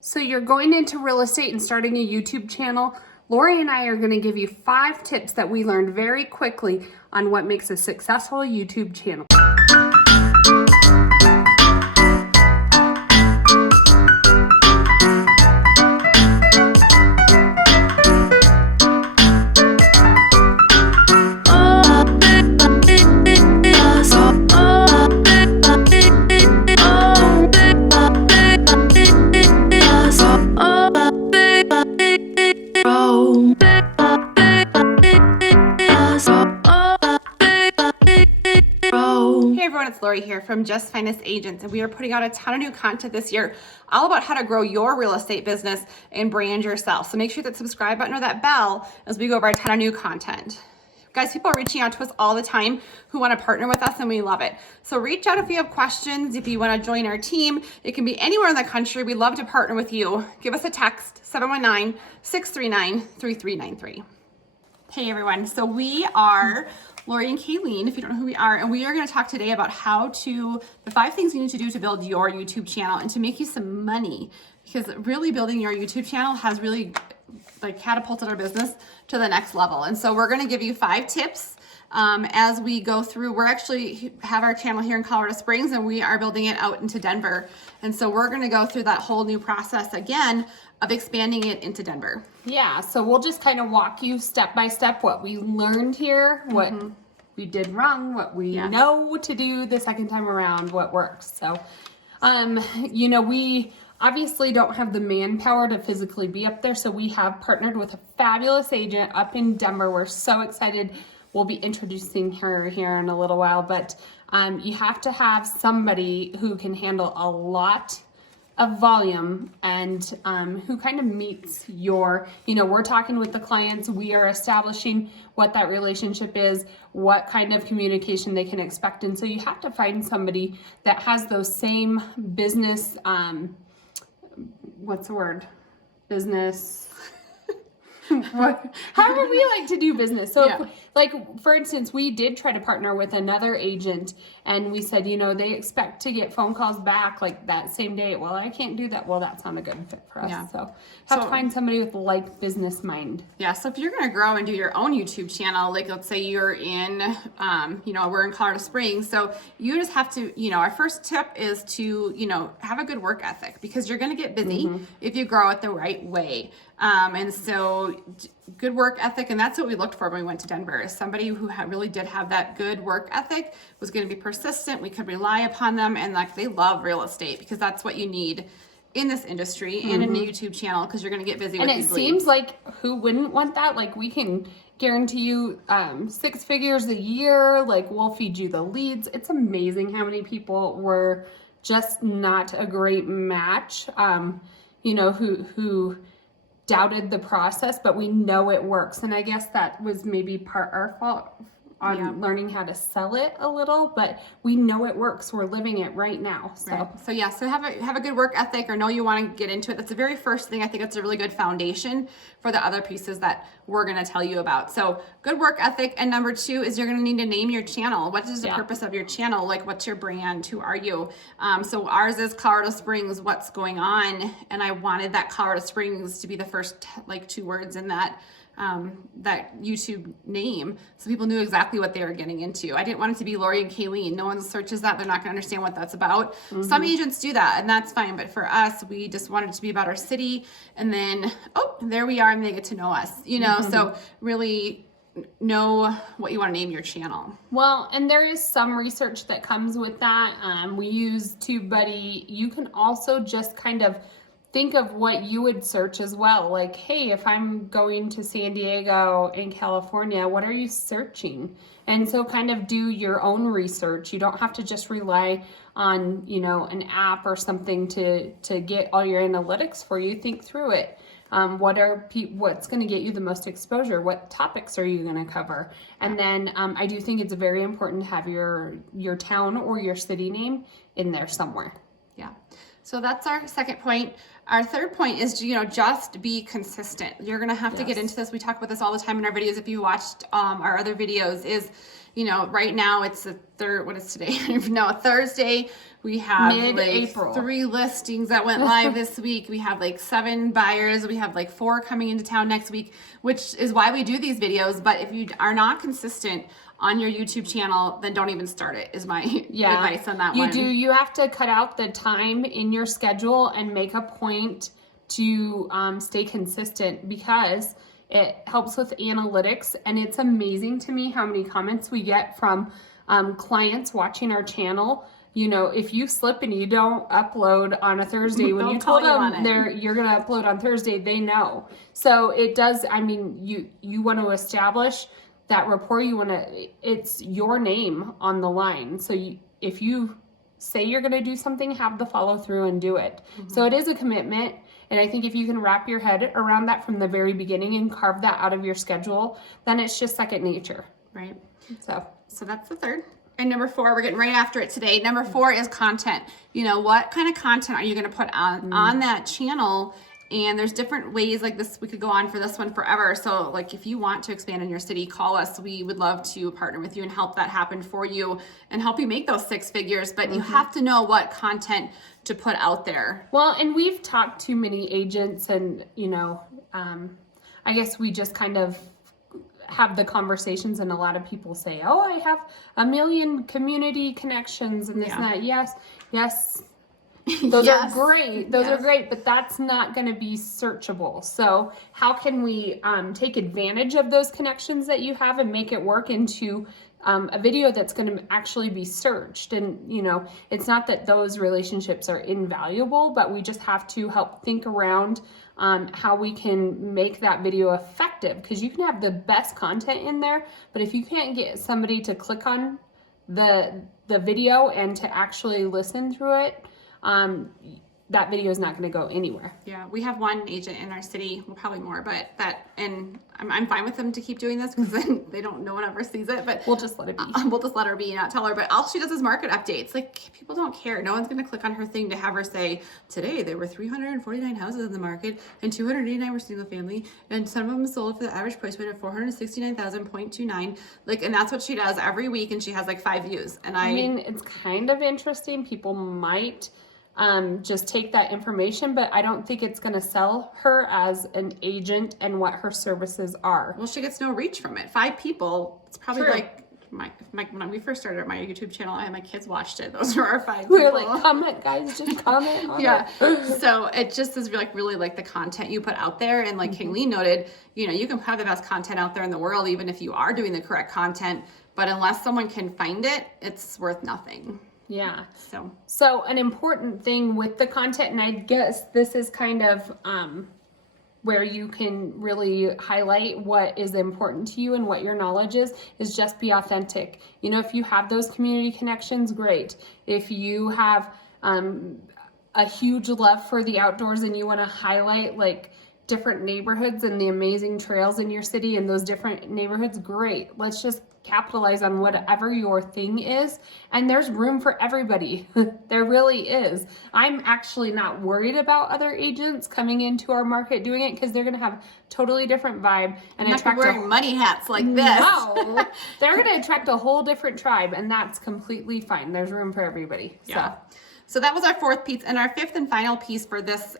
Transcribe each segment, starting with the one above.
So you're going into real estate and starting a YouTube channel. Lori and I are going to give you 5 tips that we learned very quickly on what makes a successful YouTube channel. Hey everyone, it's Lori here from Just Finest Agents, and we are putting out a ton of new content this year all about how to grow your real estate business and brand yourself. So make sure that subscribe button or that bell as we go over a ton of new content. Guys, people are reaching out to us all the time who want to partner with us, and we love it. So reach out if you have questions, if you want to join our team. It can be anywhere in the country. We'd love to partner with you. Give us a text, 719-639-3393. Hey everyone, so we are Lori and Kayleen, if you don't know who we are, and we are going to talk today about the 5 things you need to do to build your YouTube channel and to make you some money, because really building your YouTube channel has really catapulted our business to the next level. And so we're going to give you 5 tips as we go through. We're actually have our channel here in Colorado Springs, and we are building it out into Denver. And so we're going to go through that whole new process again of expanding it into Denver. Yeah, so we'll just kind of walk you step by step what we learned here, what we did wrong, what we know to do the second time around, what works. So, we obviously don't have the manpower to physically be up there, so we have partnered with a fabulous agent up in Denver. We're so excited. We'll be introducing her here in a little while, but you have to have somebody who can handle a lot of volume and who kind of meets your, we're talking with the clients, we are establishing what that relationship is, what kind of communication they can expect. And so you have to find somebody that has those same business, business, however we like to do business. So for instance, we did try to partner with another agent, and we said, they expect to get phone calls back like that same day. Well, I can't do that. Well, that's not a good fit for us. Yeah. So have to find somebody with like business mind. Yeah. So if you're going to grow and do your own YouTube channel, like let's say you're in, we're in Colorado Springs. So you just have to, our first tip is to, have a good work ethic, because you're going to get busy if you grow it the right way. And so good work ethic, and that's what we looked for when we went to Denver, is somebody who really did have that good work ethic, was going to be persistent, we could rely upon them, and they love real estate, because that's what you need in this industry and in a YouTube channel, because you're going to get busy with these leads. And it seems like who wouldn't want that? We can guarantee you 6 figures a year, we'll feed you the leads. It's amazing how many people were just not a great match, who doubted the process, but we know it works. And I guess that was maybe part our fault on learning how to sell it a little, but we know it works. We're living it right now. So so have a good work ethic, or know you want to get into it. That's the very first thing. I think it's a really good foundation for the other pieces that we're going to tell you about. So good work ethic. And number 2 is you're going to need to name your channel. What is the purpose of your channel? What's your brand? Who are you? So ours is Colorado Springs, what's going on? And I wanted that Colorado Springs to be the first 2 words in that YouTube name, so people knew exactly what they were getting into. I didn't want it to be Lori and Kayleen. No one searches that. They're not going to understand what that's about. Some agents do that, and that's fine. But for us, we just wanted it to be about our city. And then, there we are, and they get to know us, So really know what you want to name your channel. Well, and there is some research that comes with that. We use TubeBuddy. You can also just kind of think of what you would search as well. Hey, if I'm going to San Diego in California, what are you searching? And so kind of do your own research. You don't have to just rely on, an app or something to get all your analytics for you. Think through it. What's going to get you the most exposure? What topics are you going to cover? And then I do think it's very important to have your town or your city name in there somewhere. Yeah. So that's our second point. Our third point is, just be consistent. You're going to have to get into this. We talk about this all the time in our videos. If you watched our other videos, is, you know, right now it's the third, what is today? No, Thursday. We have Mid-April. like 3 listings that went live this week. We have like 7 buyers. We have like 4 coming into town next week, which is why we do these videos. But if you are not consistent on your YouTube channel, then don't even start it, is my advice on that one. You have to cut out the time in your schedule and make a point to stay consistent, because it helps with analytics. And it's amazing to me how many comments we get from clients watching our channel. You know, if you slip and you don't upload on a Thursday, when you told them you're going to upload on Thursday, they know. So it does, I mean, you want to establish that rapport. It's your name on the line. So if you say you're going to do something, have the follow through and do it. So it is a commitment. And I think if you can wrap your head around that from the very beginning and carve that out of your schedule, then it's just second nature. Right. So that's the third. And number 4, we're getting right after it today. Number 4 is content. You know, what kind of content are you going to put on that channel? And there's different ways like this. We could go on for this one forever. So like if you want to expand in your city, call us. We would love to partner with you and help that happen for you and help you make those 6 figures. But you have to know what content to put out there. Well, and we've talked to many agents, and, you know, I guess we just kind of have the conversations, and a lot of people say, oh, I have 1 million community connections and this and that. Yes. Those are great. Those are great, but that's not going to be searchable. So how can we take advantage of those connections that you have and make it work into a video that's going to actually be searched? And, you know, it's not that those relationships are invaluable, but we just have to help think around how we can make that video effective, because you can have the best content in there, but if you can't get somebody to click on the video and to actually listen through it, that video is not going to go anywhere. Yeah, we have one agent in our city, well, probably more, but and I'm fine with them to keep doing this, because then no one ever sees it. But we'll just let it be. We'll just let her be and not tell her. But all she does is market updates. Like, people don't care. No one's going to click on her thing to have her say, today there were 349 houses in the market and 289 were single family, and some of them sold for the average price point of $469,000.29. Like, and that's what she does every week, and she has like 5 views. And I mean, it's kind of interesting. People might just take that information, but I don't think it's going to sell her as an agent and what her services are. Well, she gets no reach from it. 5 people, it's probably like when we first started my YouTube channel, and my kids watched it. Those were our 5 people. We were like, comment, guys, just comment on it. So it just is really like the content you put out there. And like Kayleen noted, you know, you can have the best content out there in the world, even if you are doing the correct content, but unless someone can find it, it's worth nothing. Yeah. So an important thing with the content, and I guess this is kind of where you can really highlight what is important to you and what your knowledge is just be authentic. You know, if you have those community connections, great. If you have a huge love for the outdoors and you want to highlight like different neighborhoods and the amazing trails in your city and those different neighborhoods, great. Let's just capitalize on whatever your thing is, and there's room for everybody. There really is. I'm actually not worried about other agents coming into our market doing it, because they're going to have totally different vibe and attract wearing money hats like this. No, they're going to attract a whole different tribe, and that's completely fine. There's room for everybody. So that was our 4th piece. And our 5th and final piece for this,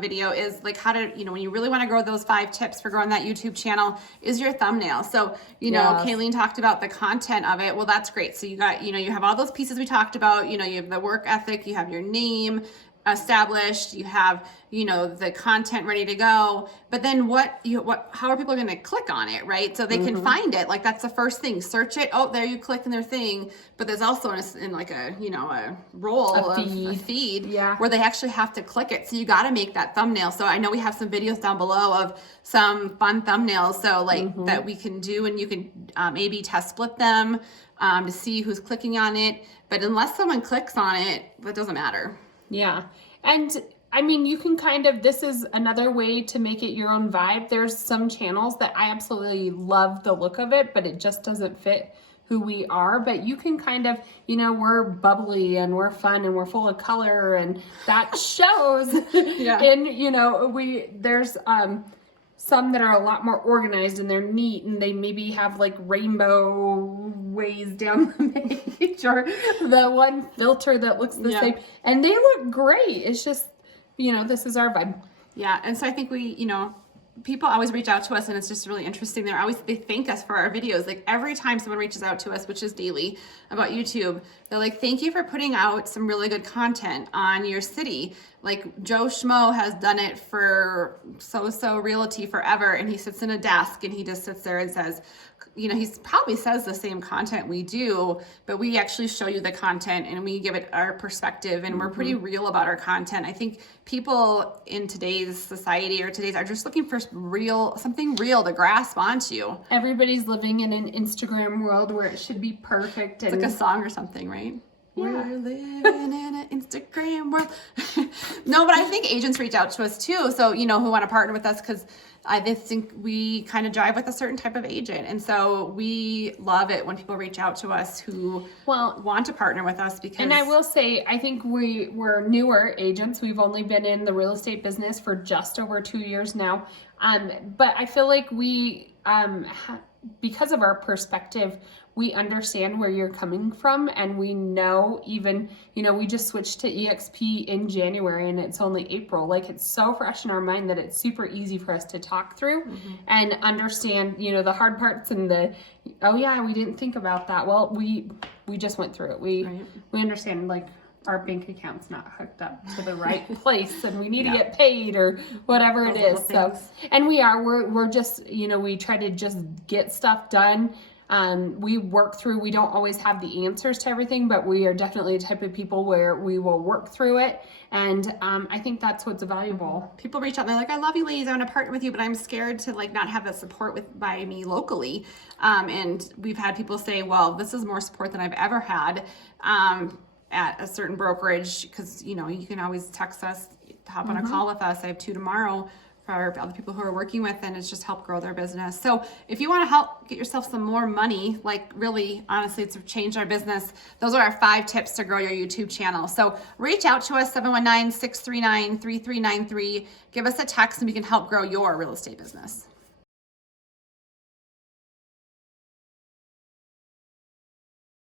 video is like how to, when you really want to grow those 5 tips for growing that YouTube channel is your thumbnail. So, Kayleen talked about the content of it. Well, that's great. So you got, you have all those pieces we talked about, you have the work ethic, you have your name established, you have, the content ready to go, but then how are people going to click on it, right? So they can find it. Like, that's the first thing. Search it. Oh, there you click in their thing. But there's also in like a feed where they actually have to click it. So you got to make that thumbnail. So I know we have some videos down below of some fun thumbnails. So like that we can do, and you can A/B test split them to see who's clicking on it. But unless someone clicks on it, that doesn't matter. Yeah. And I mean, you can this is another way to make it your own vibe. There's some channels that I absolutely love the look of it, but it just doesn't fit who we are. But you can we're bubbly and we're fun and we're full of color, and that shows. And, there's, some that are a lot more organized and they're neat and they maybe have like rainbow ways down the page or the one filter that looks the same. And they look great. It's just, you know, this is our vibe. Yeah, and so I think we, you know, people always reach out to us and it's just really interesting. They thank us for our videos. Like every time someone reaches out to us, which is daily, about YouTube, they're like, thank you for putting out some really good content on your city. Like Joe Schmo has done it for so Realty forever, and he sits in a desk and he just sits there and says, you know, he probably says the same content we do, but we actually show you the content and we give it our perspective, and we're pretty real about our content. I think people in today's society or today's are just looking for something real to grasp onto. Everybody's living in an Instagram world where it should be perfect. It's like a song or something, right? Yeah. We're living in an Instagram world. No, but I think agents reach out to us too. So, you know, who want to partner with us, because I just think we kind of drive with a certain type of agent. And so we love it when people reach out to us who want to partner with us. Because, and I will say, I think we're newer agents. We've only been in the real estate business for just over 2 years now. But I feel like we, because of our perspective, we understand where you're coming from, and we know, even, you know, we just switched to EXP in January and it's only April. Like, it's so fresh in our mind that it's super easy for us to talk through and understand, you know, the hard parts and the, oh yeah, we didn't think about that. Well, we just went through it. We understand, like, our bank account's not hooked up to the right place and we need to get paid or whatever it is. So, and we're just, you know, we try to just get stuff done. We work through, we don't always have the answers to everything, but we are definitely the type of people where we will work through it. And I think that's what's valuable. People reach out and they're like, I love you ladies, I want to partner with you, but I'm scared to like not have that support by me locally. And we've had people say, well, this is more support than I've ever had at a certain brokerage, because, you know, you can always text us, hop on a call with us. I have 2 tomorrow for other people who are working with, and it's just help grow their business. So if you want to help get yourself some more money, like really, honestly, it's changed our business. Those are our 5 tips to grow your YouTube channel. So reach out to us, 719-639-3393. Give us a text and we can help grow your real estate business.